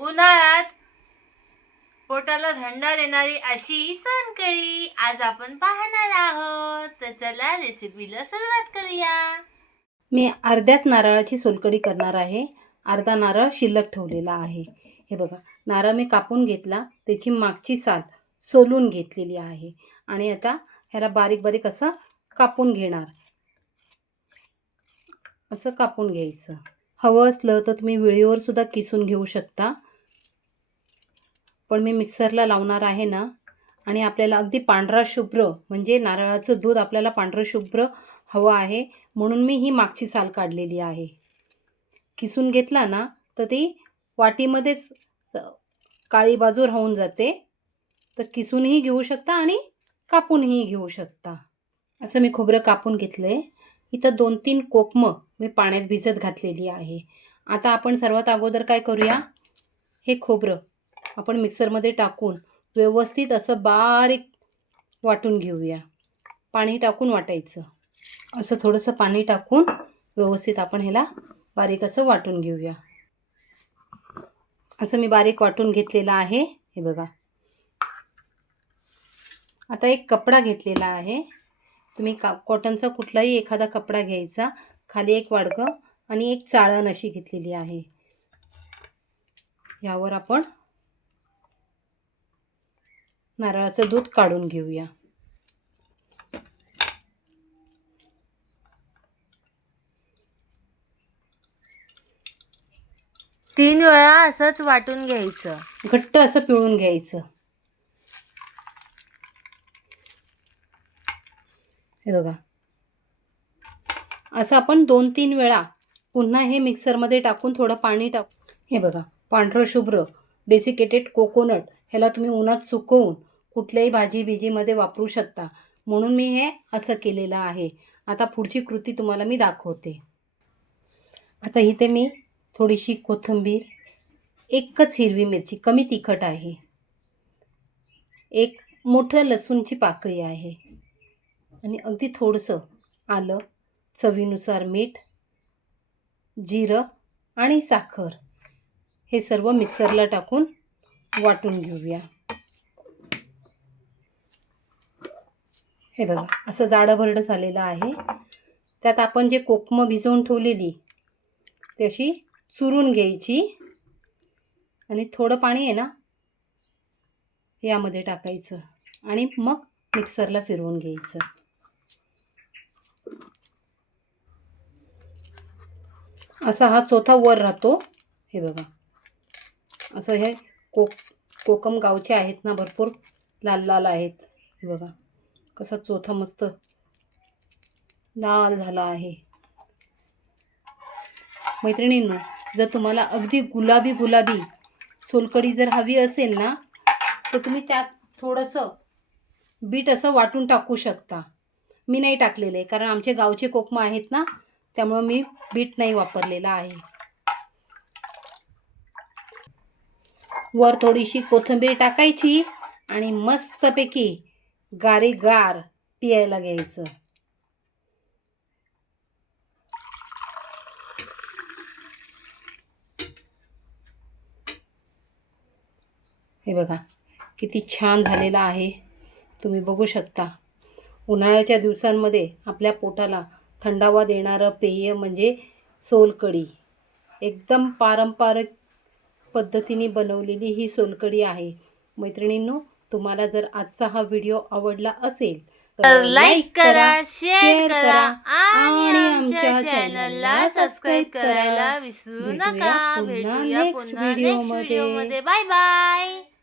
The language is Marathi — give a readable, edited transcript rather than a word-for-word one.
उन्हाळ्यात पोटाला थंडा देणारी अशी सोलकढी आज आपण पाहणार आहोत. तर चला रेसिपीला सुरुवात करूया. मी अर्ध्याच नारळाची सोलकढी करणार आहे. अर्धा नारळ शिल्लक ठेवलेला आहे. हे बघा, नारळ मी कापून घेतला, त्याची मागची साल सोलून घेतलेली आहे आणि आता ह्याला बारीक बारीक असं कापून घेणार. असं कापून घ्यायचं. हवं असलं तर तुम्ही विळीवर सुद्धा किसून घेऊ शकता, पण मी मिक्सरला लावणार आहे ना. आणि आपल्याला अगदी पांढरा शुभ्र म्हणजे नारळाचं दूध आपल्याला पांढरं शुभ्र हवं आहे, म्हणून मी ही मागची साल काढलेली आहे. किसून घेतला ना तर ती वाटीमध्येच काळी बाजू राहून जाते. तर किसूनही घेऊ शकता आणि कापूनही घेऊ शकता. असं मी खोबरं कापून घेतलं आहे. इथं 2-3 कोकमं मी पाण्यात भिजत घातलेली आहे. आता आपण सर्वात अगोदर काय करूया, हे खोबरं आपण मिक्सरमध्ये टाकून व्यवस्थित असं बारीक वाटून घेऊया. पाणी टाकून वाटायचं. असं थोडंसं पाणी टाकून व्यवस्थित आपण ह्याला बारीक असं वाटून घेऊया. असं मी बारीक वाटून घेतलेलं आहे. हे बघा. आता एक कपडा घेतलेला आहे. तुम्ही कॉटनचा कुठलाही एखादा कपडा घ्यायचा. खाली एक वाडगं आणि एक चाळण अशी घेतलेली आहे. यावर आपण नारळाचं दूध काढून घेऊया. तीन वेळा असंच वाटून घ्यायचं. घट्ट असं पिळून घ्यायचं. हे बघा, असं आपण 2-3 वेळा पुन्हा हे मिक्सरमध्ये टाकून थोडं पाणी टाकून. हे बघा, पांढरं शुभ्र डेसिकेटेड कोकोनट. ह्याला तुम्ही उन्हात सुकवून कुठल्याही भाजीमध्ये वापरू शकता, म्हणून मी हे असं केलेलं आहे. आता पुढची कृती तुम्हाला मी दाखवते. आता इथे मी थोडीशी कोथिंबीर, एकच हिरवी मिरची, कमी तिखट आहे, एक मोठं लसूणची पाकळी आहे आणि अगदी थोडंसं आलं, चवीनुसार मीठ, जिरं आणि साखर हे सर्व मिक्सरला टाकून वाटून घेऊया. हे बघा, असं जाडभरड झालेलं आहे. त्यात आपण जे कोकमं भिजवून ठेवलेली ती अशी चुरून घ्यायची आणि थोडं पाणी आहे ना यामध्ये टाकायचं आणि मग मिक्सरला फिरवून घ्यायचं. असा हा चौथा वर राहतो. हे बघा, असं हे कोकम गावचे आहेत ना, भरपूर लाल लाल आहेत. हे बघा कसा चौथा मस्त लाल झाला आहे. मैत्रिणींनो, जर तुम्हाला अगदी गुलाबी सोलकढी जर हवी असेल ना, तर तुम्ही त्यात थोडंसं बीट असं वाटून टाकू शकता. मी नाही टाकलेलं आहे, कारण आमचे गावचे कोकमं आहेत ना, त्यामुळं मी बीट नाही वापरलेला आहे. वर थोडीशी कोथिंबीर टाकायची आणि मस्तपैकी गार पियायला घ्यायचं. हे बघा किती छान झालेला आहे. तुम्ही बघू शकता. उन्हाळ्याच्या दिवसांमध्ये आपल्या पोटाला थंडावा देणारं पेय म्हणजे सोलकढी. एकदम पारंपरिक पद्धतीने बनवलेली ही सोलकढी आहे. मैत्रिणींनो, तुम्हाला जर आजचा हा व्हिडिओ आवडला असेल तर लाईक करा, शेअर करा आणि आमच्या चॅनलला सबस्क्राईब करायला विसरू नका. भेटूया पुन्हा नेक्स्ट व्हिडिओमध्ये. Bye bye.